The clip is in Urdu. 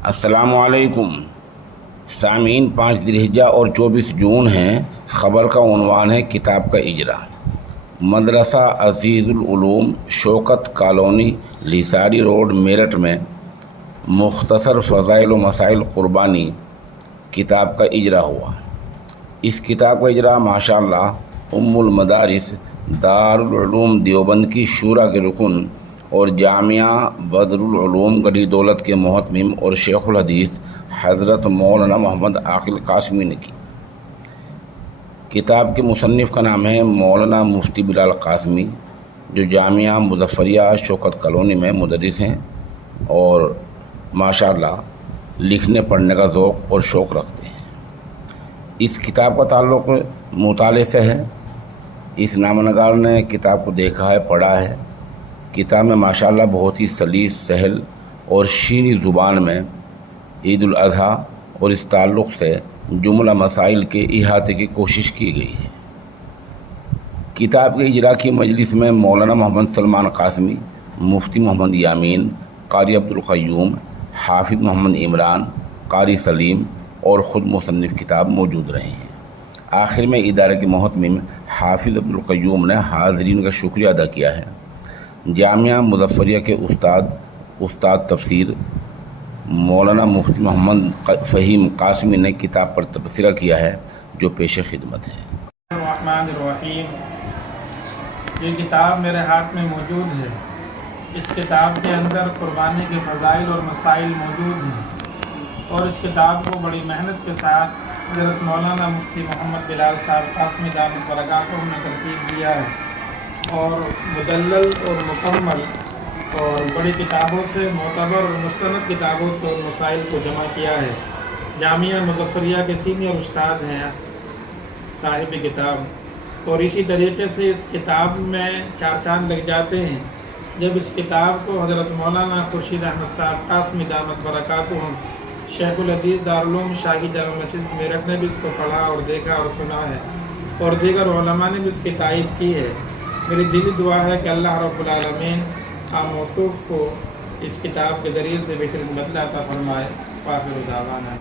السلام علیکم سامعین، 5 ذی الحجہ اور 24 جون ہیں۔ خبر کا عنوان ہے کتاب کا اجرا۔ مدرسہ عزیز العلوم شوکت کالونی لیساری روڈ میرٹھ میں مختصر فضائل و مسائل قربانی کتاب کا اجرا ہوا۔ اس کتاب کا اجرا ماشاءاللہ ام المدارس دارالعلوم دیوبند کی شورا کے رکن اور جامعہ بدر العلوم گڑھی دولت کے محتمم اور شیخ الحدیث حضرت مولانا محمد عاقل قاسمی نے کی۔ کتاب کے مصنف کا نام ہے مولانا مفتی بلال قاسمی، جو جامعہ مظفریہ شوکت کالونی میں مدرس ہیں اور ماشاءاللہ لکھنے پڑھنے کا ذوق اور شوق رکھتے ہیں۔ اس کتاب کا تعلق مطالعے سے ہے۔ اس نامہ نگار نے کتاب کو دیکھا ہے، پڑھا ہے۔ کتاب میں ماشاءاللہ بہت ہی سلیس، سہل اور شیریں زبان میں عید الاضحیٰ اور اس تعلق سے جملہ مسائل کے احاطے کی کوشش کی گئی ہے۔ کتاب کے اجرا کی مجلس میں مولانا محمد سلمان قاسمی، مفتی محمد یامین، قاری عبدالقیوم، حافظ محمد عمران، قاری سلیم اور خود مصنف کتاب موجود رہے ہیں۔ آخر میں ادارے کے محتمم حافظ عبدالقیوم نے حاضرین کا شکریہ ادا کیا ہے۔ جامعہ مظفریہ کے استاد تفسیر مولانا مفتی محمد فہیم قاسمی نے کتاب پر تبصرہ کیا ہے، جو پیش خدمت ہے۔ الرحمن الرحیم، یہ کتاب میرے ہاتھ میں موجود ہے۔ اس کتاب کے اندر قربانی کے فضائل اور مسائل موجود ہیں، اور اس کتاب کو بڑی محنت کے ساتھ حضرت مولانا مفتی محمد بلال صاحب قاسمی دامت برکاتہ نے ترتیب دیا ہے، اور مدلل اور مکمل اور بڑی کتابوں سے، معتبر اور مستند کتابوں سے اور مسائل کو جمع کیا ہے۔ جامعہ مظفریہ کے سینئر استاد ہیں صاحب کتاب، اور اسی طریقے سے اس کتاب میں 4 چاند لگ جاتے ہیں جب اس کتاب کو حضرت مولانا خورشید احمد صاحب قاسمی دامت برکاتہ شیخ الحدیث دارالعلوم شاہی جامع مسجد میرٹھ نے بھی اس کو پڑھا اور دیکھا اور سنا ہے، اور دیگر علماء نے بھی اس کی تائید کی ہے۔ میری دلی دعا ہے کہ اللہ رب العالمین موصوف کو اس کتاب کے ذریعے سے بہترین بدلہ عطا فرمائے۔ آخر دعوانا